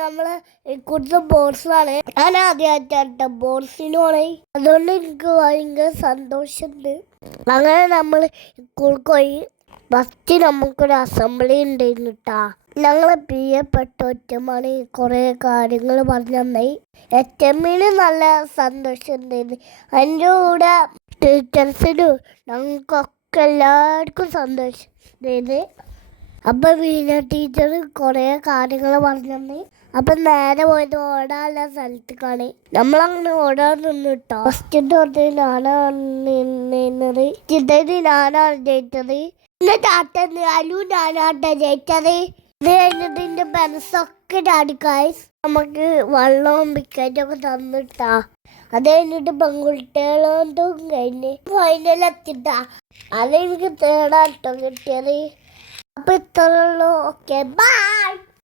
നമ്മള് കൂടുതൽ ബോർഡ്സിലാണ്. ഞാൻ ആദ്യമായിട്ടാണ് ബോർഡ്സിന് പോണേ. അതുകൊണ്ട് എനിക്ക് ഭയങ്കര സന്തോഷമുണ്ട്. അങ്ങനെ നമ്മൾ സ്കൂളിൽ പോയി. ഫസ്റ്റ് നമുക്കൊരു അസംബ്ലി ഉണ്ടായിരുന്നു കേട്ടാ. ഞങ്ങളെ പ്രിയപ്പെട്ട ഒറ്റമണി കുറേ കാര്യങ്ങൾ പറഞ്ഞു തന്നായി. ഒറ്റമീന് നല്ല സന്തോഷം ഉണ്ടായിരുന്നു. അതിൻ്റെ കൂടെ ടീച്ചേഴ്സിനും ഞങ്ങൾക്കൊക്കെ എല്ലാവർക്കും സന്തോഷം ഉണ്ടായിരുന്നു. അപ്പം വീണ ടീച്ചർ കുറേ കാര്യങ്ങൾ പറഞ്ഞു തന്നെ. അപ്പം നേരെ പോയത് ഓടാനുള്ള സ്ഥലത്തേക്കാണ്. നമ്മളങ്ങനെ ഓടാൻ നിന്നു കേട്ടോ. ഫസ്റ്റിൻ്റെ തൊട്ട് ഞാനാണ് നിന്നത്. ഞാനാണ് ജയിച്ചത്. ഇന്ന് ചാട്ടന്ന് അലു ഞാനാട്ടെ ജയിച്ചത്. ഇത് കഴിഞ്ഞിട്ട് എൻ്റെ പെൻസൊക്കെ ചാടിക്കായ്. നമുക്ക് വെള്ളവും ബിസ്ക്കറ്റൊക്കെ തന്നിട്ടാ. അത് കഴിഞ്ഞിട്ട് പെൺകുട്ടികളോണ്ടും കഴിഞ്ഞ് ഫൈനലെത്തിട്ടാ. അതെനിക്ക് തേടാട്ടോ കിട്ടിയത്. അപ്പോൾ ഇത്രയുള്ളൂ. Okay, by.